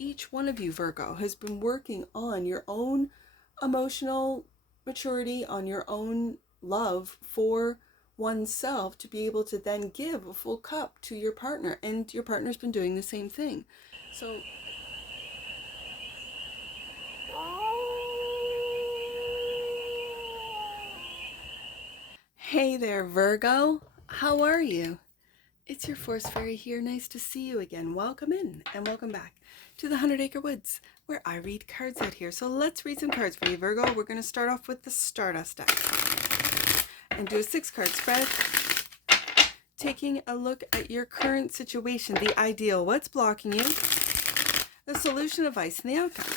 each one of you, Virgo, has been working on your own emotional maturity, on your own love for oneself to be able to then give a full cup to your partner. And your partner's been doing the same thing. So hey there, Virgo. How are you? It's your Force Fairy here. Nice to see you again. Welcome in and welcome back to the 100 Acre Woods, where I read cards out here. So let's read some cards for you, Virgo. We're going to start off with the Stardust deck and do a 6-card spread, taking a look at your current situation, the ideal, what's blocking you, the solution, advice, and the outcome.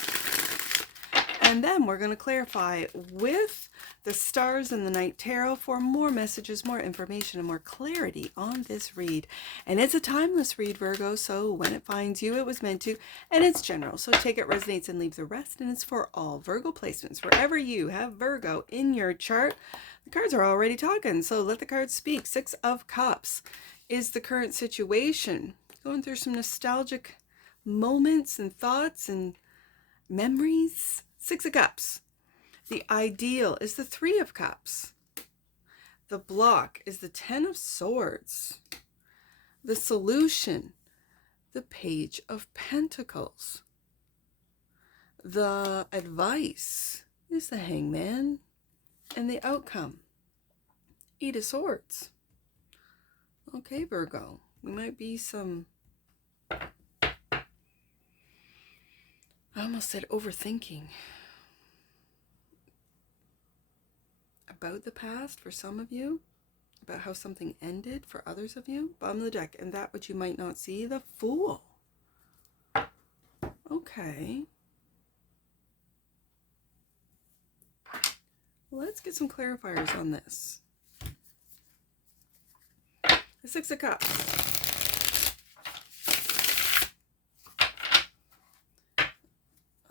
And then we're going to clarify with the stars and the night tarot for more messages, more information, and more clarity on this read. And it's a timeless read, Virgo, so when it finds you, it was meant to, and it's general. So take it, resonates, and leave the rest, and it's for all Virgo placements. Wherever you have Virgo in your chart, the cards are already talking, so let the cards speak. 6 of Cups is the current situation. Going through some nostalgic moments and thoughts and memories. 6 of Cups. The ideal is the 3 of Cups. The block is the 10 of Swords. The solution, the Page of Pentacles. The advice is the Hangman. And the outcome, 8 of Swords. Okay, Virgo, we might be some, I almost said overthinking about the past for some of you, about how something ended for others of you. Bottom of the deck, and that which you might not see, the Fool. Okay. Let's get some clarifiers on this. The 6 of Cups.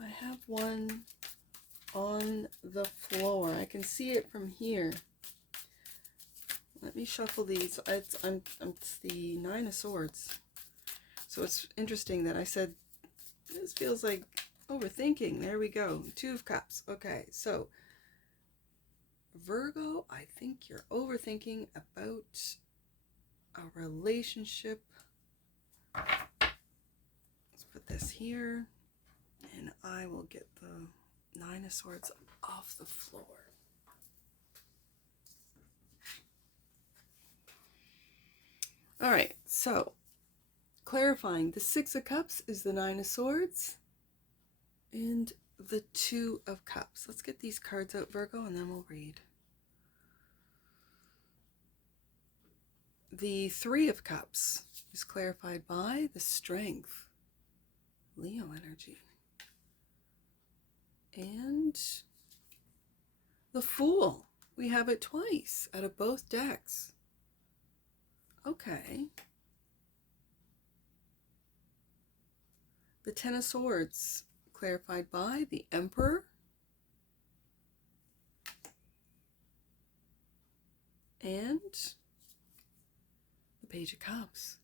I have one on the floor. I can see it from here. Let me shuffle these. It's the 9 of Swords. So it's interesting that I said this feels like overthinking. There we go. 2 of Cups. Okay, so Virgo, I think you're overthinking about a relationship. Let's put this here, and I will get the 9 of Swords off the floor. All right, so clarifying, the 6 of Cups is the 9 of Swords and the 2 of Cups. Let's get these cards out, Virgo, and then we'll read. The 3 of Cups is clarified by the Strength, Leo energy. And the Fool. We have it twice out of both decks. Okay. The 10 of Swords, clarified by the Emperor. And the Page of Cups.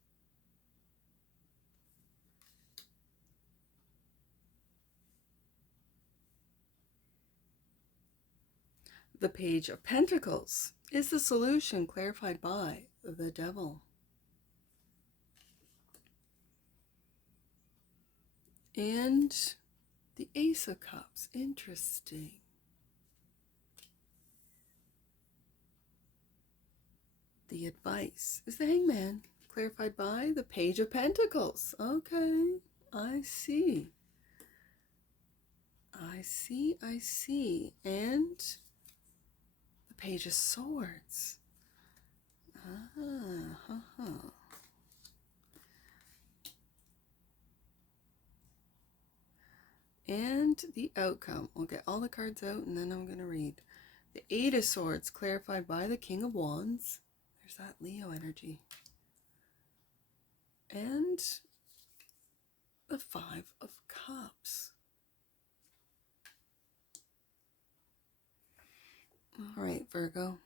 The Page of Pentacles is the solution, clarified by the Devil. And the Ace of Cups. Interesting. The advice is the Hangman, clarified by the Page of Pentacles. Okay, I see. I see. And the Page of Swords. And the outcome. We'll get all the cards out and then I'm going to read. The 8 of Swords, clarified by the King of Wands. There's that Leo energy. And the 5 of Cups. All right, Virgo.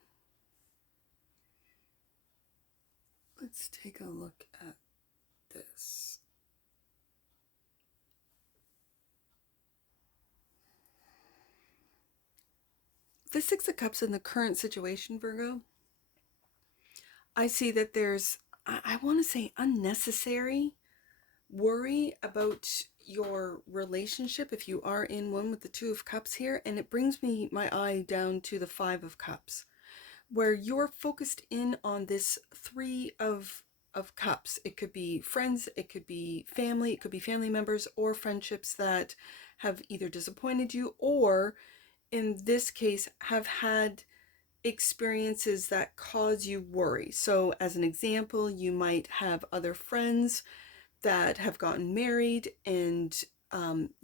Let's take a look at this. the Six of Cups in the current situation, Virgo, I see that there's, I want to say, unnecessary worry about your relationship if you are in one with the Two of Cups here. And it brings me my eye down to the Five of Cups, where you're focused in on this Three of Cups. It could be friends, it could be family members, or friendships that have either disappointed you, or in this case have had experiences that cause you worry. So as an example, you might have other friends that have gotten married and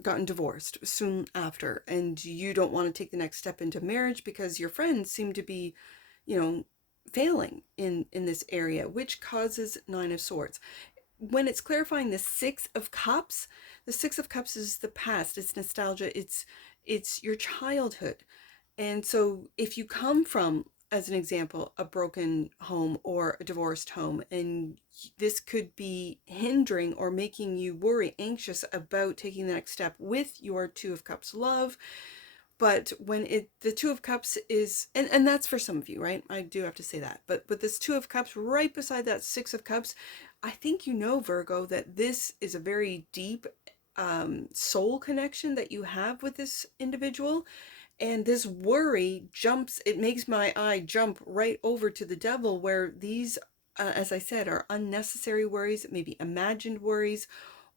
gotten divorced soon after, and you don't want to take the next step into marriage because your friends seem to be, failing in this area, which causes Nine of Swords. When it's clarifying the Six of Cups, the Six of Cups is the past, it's nostalgia, it's your childhood. And so if you come from, as an example, a broken home or a divorced home, and this could be hindering or making you worry, anxious about taking the next step with your Two of Cups love. But when the Two of Cups is, and that's for some of you, right? I do have to say that. But this Two of Cups right beside that Six of Cups, I think you know, Virgo, that this is a very deep soul connection that you have with this individual. And this worry jumps, it makes my eye jump right over to the Devil, where these, as I said, are unnecessary worries, maybe imagined worries,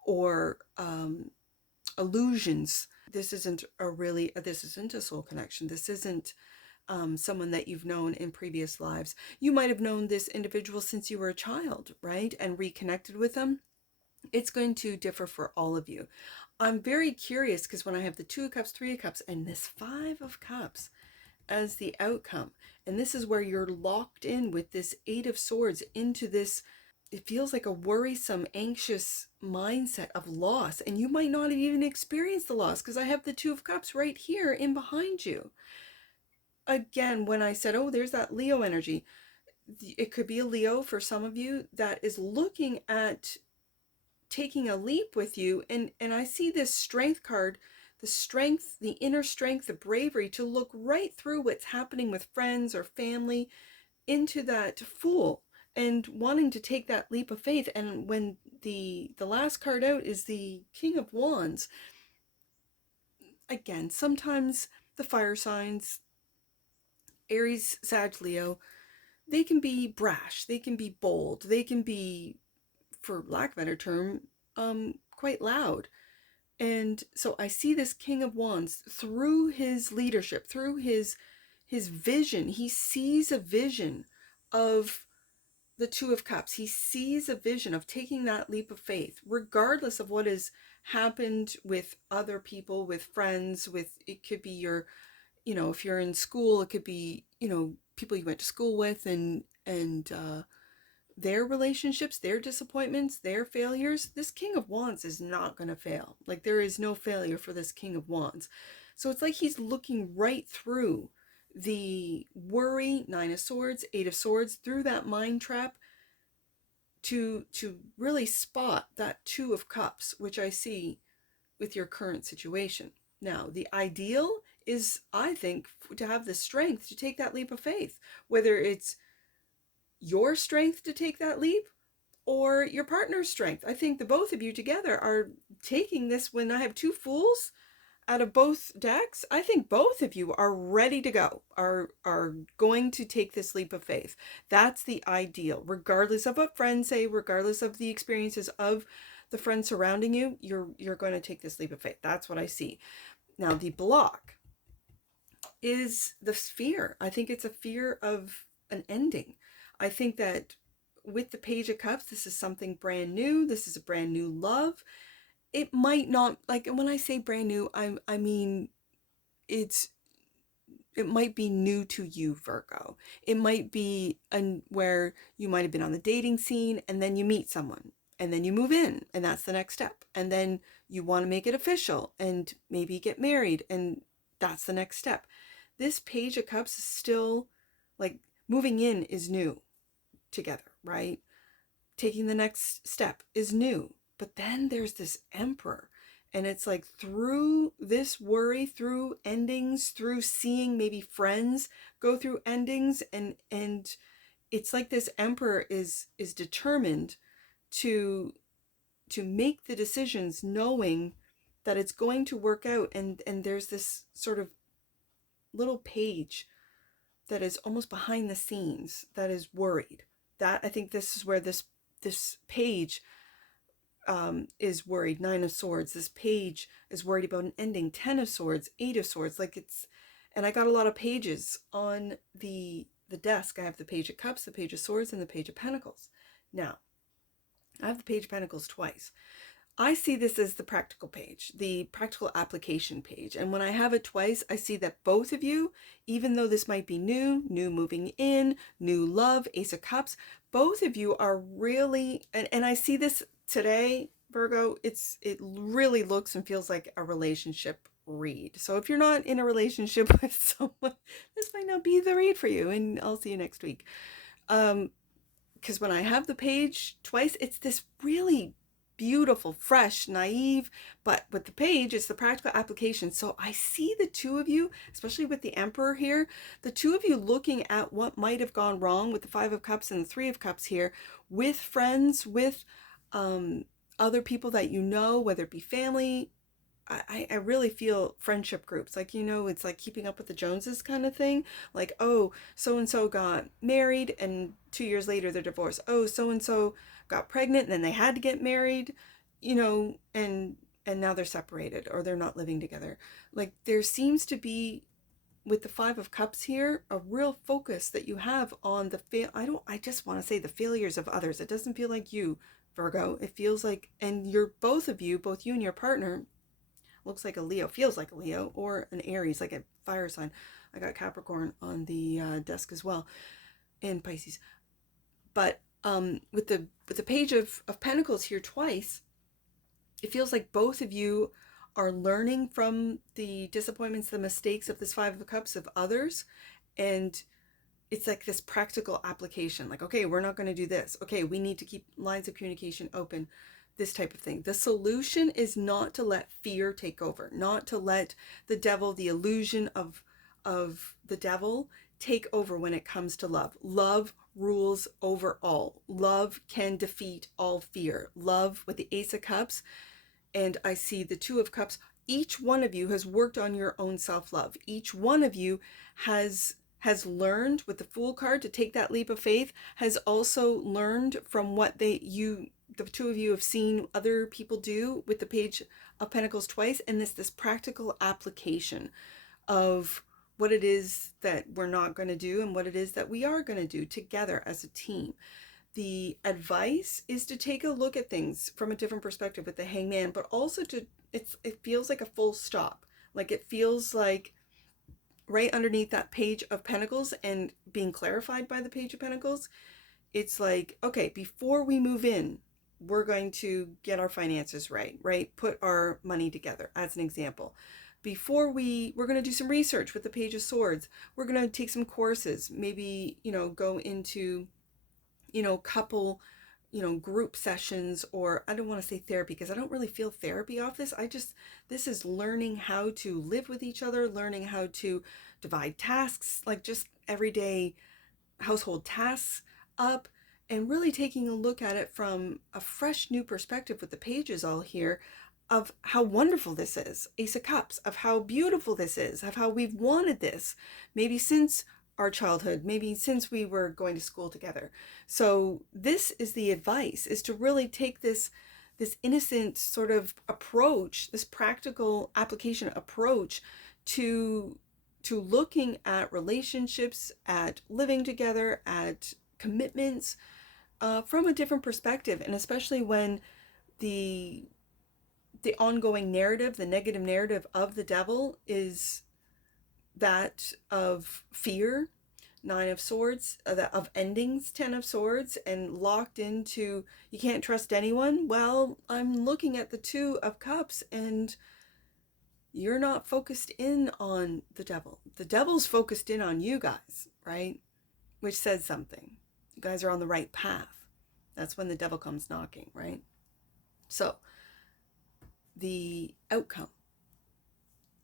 or illusions. This isn't a soul connection. This isn't someone that you've known in previous lives. You might have known this individual since you were a child, right? And reconnected with them. It's going to differ for all of you. I'm very curious because when I have the Two of Cups, Three of Cups, and this Five of Cups as the outcome, and this is where you're locked in with this Eight of Swords into this, it feels like a worrisome, anxious mindset of loss, and you might not have even experienced the loss because I have the Two of Cups right here in behind you. Again, when I said, oh, there's that Leo energy, it could be a Leo for some of you that is looking at taking a leap with you, and I see this Strength card, the strength, the inner strength, the bravery to look right through what's happening with friends or family into that Fool, and wanting to take that leap of faith. And when the last card out is the King of Wands, again, sometimes the fire signs, Aries, Sag, Leo, they can be brash, they can be bold, they can be, for lack of a better term, quite loud. And so I see this King of Wands through his leadership, through his vision. He sees a vision of the Two of Cups. He sees a vision of taking that leap of faith, regardless of what has happened with other people, with friends, with, it could be your, if you're in school, it could be, people you went to school with, and their relationships, their disappointments, their failures. This King of Wands is not going to fail. Like, there is no failure for this King of Wands. So it's like he's looking right through the worry, Nine of Swords, Eight of Swords, through that mind trap to really spot that Two of Cups, which I see with your current situation. Now, the ideal is, I think, to have the strength to take that leap of faith, whether it's your strength to take that leap or your partner's strength. I think the both of you together are taking this. When I have two Fools out of both decks, I think both of you are ready to go, are going to take this leap of faith. That's the ideal, regardless of what friends say, regardless of the experiences of the friends surrounding you, you're going to take this leap of faith. That's what I see. Now, the block is the fear. I think it's a fear of an ending. I think that with the Page of Cups, this is something brand new. This is a brand new love. It might not, like, when I say brand new, I mean, it might be new to you, Virgo. It might be where you might have been on the dating scene, and then you meet someone, and then you move in, and that's the next step. And then you want to make it official and maybe get married, and that's the next step. This Page of Cups is still, like, moving in is new together, right? Taking the next step is new. But then there's this Emperor, And it's like through this worry, through endings, through seeing maybe friends go through endings, and it's like this emperor is determined to make the decisions knowing that it's going to work out. And there's this sort of little page that is almost behind the scenes that is worried. That, I think this is where this page is worried. 9 of Swords. This page is worried about an ending. 10 of Swords, 8 of Swords. Like it's, and I got a lot of pages on the desk. I have the Page of Cups, the Page of Swords, and the Page of Pentacles. Now, I have the Page of Pentacles twice. I see this as the practical page, the practical application page. And when I have it twice, I see that both of you, even though this might be new moving in, new love, Ace of Cups, both of you are really, and I see this today, Virgo, it really looks and feels like a relationship read. So if you're not in a relationship with someone, this might not be the read for you, and I'll see you next week. Because when I have the page twice, it's this really beautiful, fresh, naive, but with the page, it's the practical application. So I see the two of you, especially with the Emperor here, the two of you looking at what might have gone wrong with the 5 of Cups and the 3 of Cups here, with friends, with other people that you know, whether it be family. I really feel friendship groups, like, you know, it's like Keeping Up with the Joneses kind of thing. Like, oh, so-and-so got married and 2 years later they're divorced. Oh, so-and-so got pregnant and then they had to get married, you know, and now they're separated or they're not living together. Like there seems to be, with the 5 of Cups here, a real focus that you have on the I just want to say the failures of others. It doesn't feel like you, Virgo. It feels like, and you're both you and your partner, looks like a Leo, feels like a Leo, or an Aries, like a fire sign. I got Capricorn on the desk as well, and Pisces. But with the Page of Pentacles here twice, it feels like both of you are learning from the disappointments, the mistakes of this 5 of Cups of others, and it's like this practical application. Like, okay, we're not going to do this. Okay, we need to keep lines of communication open. This type of thing. The solution is not to let fear take over, not to let the devil, the illusion of the devil, take over when it comes to love. Love rules over all. Love can defeat all fear. Love, with the Ace of Cups, and I see the 2 of Cups. Each one of you has worked on your own self-love. Each one of you has learned, with the Fool card, to take that leap of faith, has also learned from what the 2 of you have seen other people do with the Page of Pentacles twice, and this practical application of what it is that we're not going to do and what it is that we are going to do together as a team. The advice is to take a look at things from a different perspective with the Hangman, but also it feels like a full stop. Like it feels like right underneath that Page of Pentacles and being clarified by the Page of Pentacles, it's like, okay, before we move in, we're going to get our finances right? Put our money together, as an example. Before we're going to do some research with the Page of Swords. We're going to take some courses, maybe, you know, go into, you know, couple, you know, group sessions, or I don't want to say therapy because I don't really feel therapy off this. This is learning how to live with each other, learning how to divide tasks, like just everyday household tasks up, and really taking a look at it from a fresh new perspective with the pages all here of how wonderful this is, Ace of Cups, of how beautiful this is, of how we've wanted this, maybe since our childhood, maybe since we were going to school together. So this is the advice, is to really take this innocent sort of approach, this practical application approach to looking at relationships, at living together, at commitments, from a different perspective. And especially when the ongoing narrative, the negative narrative of the devil, is that of fear, 9 of Swords, of endings, 10 of Swords, and locked into, you can't trust anyone. Well, I'm looking at the 2 of Cups, and you're not focused in on the devil. The devil's focused in on you guys, right? Which says something. You guys are on the right path. That's when the devil comes knocking, right? So the outcome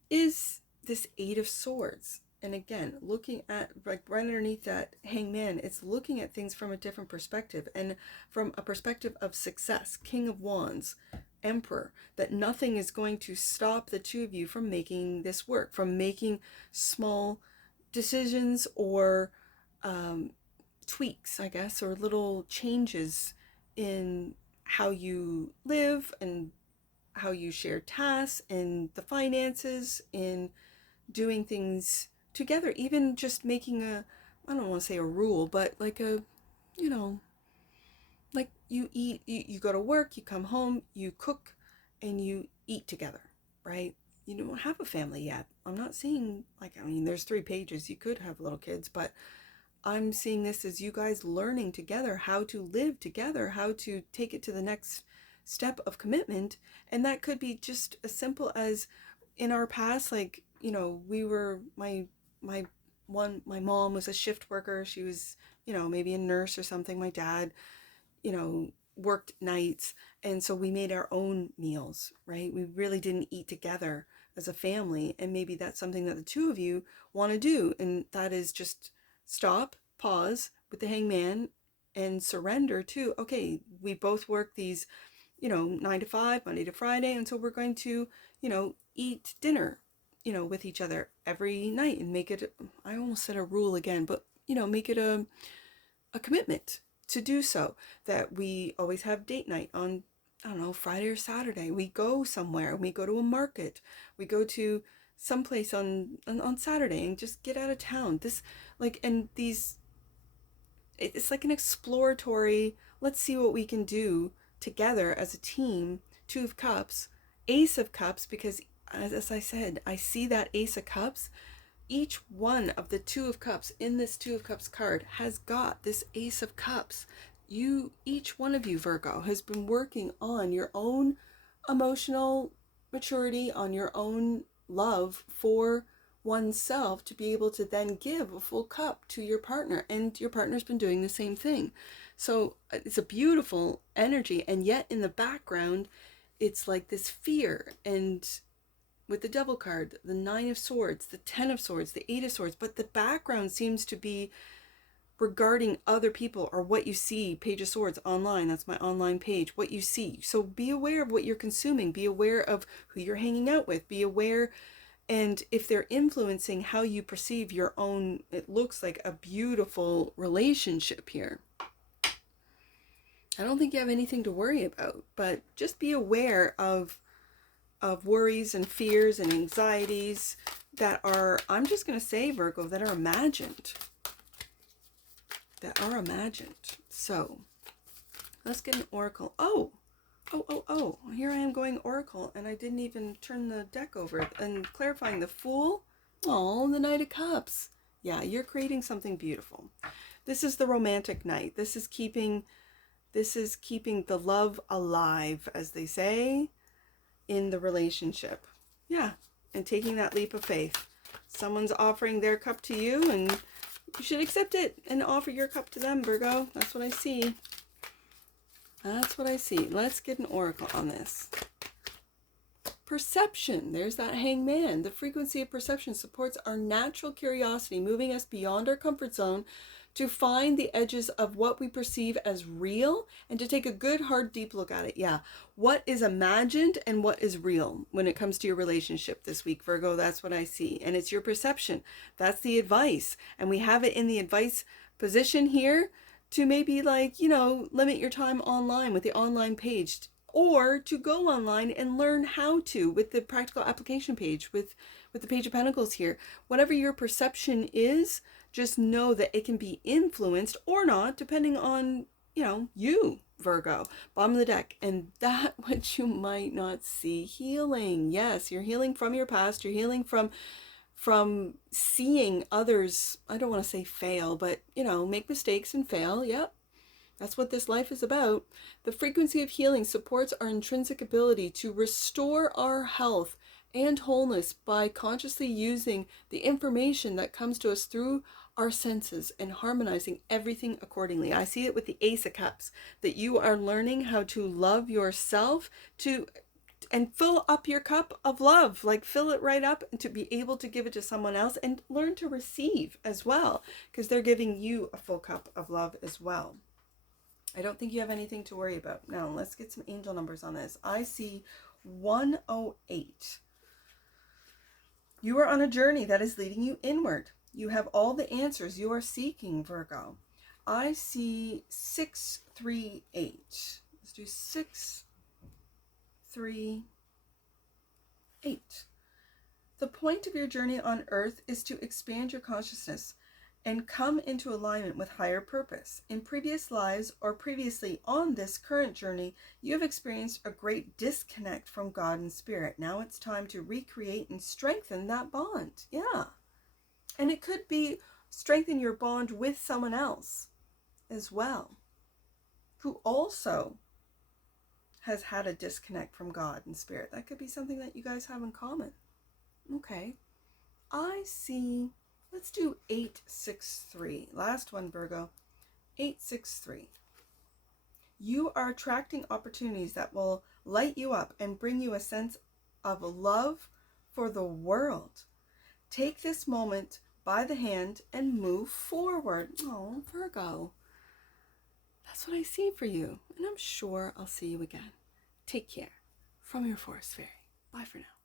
is this Eight of Swords. And again, looking at, like, right underneath that Hangman, it's looking at things from a different perspective, and from a perspective of success. King of Wands, Emperor, that nothing is going to stop the two of you from making this work, from making small decisions or tweaks, I guess, or little changes in how you live and how you share tasks and the finances, in doing things together, even just making a, I don't want to say a rule, but like a, you know, like you eat, you go to work, you come home, you cook, and you eat together, right? You don't have a family yet. I'm not seeing, like, I mean, there's 3 pages, you could have little kids, but I'm seeing this as you guys learning together how to live together, how to take it to the next step of commitment. And that could be just as simple as, in our past, like, you know, we were, my mom was a shift worker. She was, you know, maybe a nurse or something. My dad, you know, worked nights, and so we made our own meals, right? We really didn't eat together as a family, and maybe that's something that the two of you want to do, and that is just stop, pause with the Hangman, and surrender to, okay, we both work these, you know, 9 to 5, Monday to Friday, and so we're going to, you know, eat dinner, you know, with each other every night, and make it, I almost said a rule again, but, you know, make it a commitment to do so, that we always have date night on, I don't know, Friday or Saturday. We go somewhere, we go to a market, we go to someplace on Saturday and just get out of town. This, like, and these, it's like an exploratory, let's see what we can do together as a team. 2 of Cups, Ace of Cups, because as I said, I see that Ace of Cups. Each one of the 2 of Cups in this 2 of Cups card has got this Ace of Cups. You, each one of you, Virgo, has been working on your own emotional maturity, on your own love for oneself, to be able to then give a full cup to your partner, and your partner's been doing the same thing. So it's a beautiful energy, and yet in the background it's like this fear, and with the Devil card, the 9 of Swords, the 10 of Swords, the 8 of Swords, but the background seems to be regarding other people, or what you see. Page of Swords online, that's my online page, what you see. So be aware of what you're consuming, be aware of who you're hanging out with, be aware, and if they're influencing how you perceive your own, it looks like a beautiful relationship here. I don't think you have anything to worry about, but just be aware of worries and fears and anxieties that are, I'm just going to say, Virgo, that are imagined. So let's get an oracle. Oh, here I am going oracle, and I didn't even turn the deck over and clarifying. The Fool. Oh, the Knight of Cups. Yeah, you're creating something beautiful. This is the romantic knight. This is keeping the love alive, as they say, in the relationship. Yeah, and taking that leap of faith. Someone's offering their cup to you, and you should accept it and offer your cup to them, Virgo. That's what I see. That's what I see. Let's get an oracle on this. Perception. There's that Hangman. The frequency of perception supports our natural curiosity, moving us beyond our comfort zone to find the edges of what we perceive as real, and to take a good, hard, deep look at it. Yeah. What is imagined and what is real when it comes to your relationship this week, Virgo? That's what I see. And it's your perception. That's the advice. And we have it in the advice position here to maybe, like, you know, limit your time online with the online page, or to go online and learn how to with the practical application page, with the Page of Pentacles here. Whatever your perception is, just know that it can be influenced or not, depending on, you know, you, Virgo. Bottom of the deck. And that which you might not see. Healing. Yes, you're healing from your past. You're healing from seeing others, I don't want to say fail, but, you know, make mistakes and fail. Yep. That's what this life is about. The frequency of healing supports our intrinsic ability to restore our health and wholeness by consciously using the information that comes to us through our senses and harmonizing everything accordingly. I see it with the Ace of Cups, that you are learning how to love yourself, to and fill up your cup of love, like fill it right up, and to be able to give it to someone else, and learn to receive as well, because they're giving you a full cup of love as well. I don't think you have anything to worry about. Now, let's get some angel numbers on this. I see 108. You are on a journey that is leading you inward. You have all the answers you are seeking, Virgo. I see 638. Let's do 638. The point of your journey on Earth is to expand your consciousness and come into alignment with higher purpose. In previous lives or previously on this current journey, you have experienced a great disconnect from God and Spirit. Now it's time to recreate and strengthen that bond. Yeah. And it could be strengthen your bond with someone else as well, who also has had a disconnect from God and Spirit. That could be something that you guys have in common. Okay. I see, let's do 863. Last one, Virgo. 863. You are attracting opportunities that will light you up and bring you a sense of love for the world. Take this moment by the hand and move forward. Oh, Virgo. That's what I see for you. And I'm sure I'll see you again. Take care. From your forest fairy. Bye for now.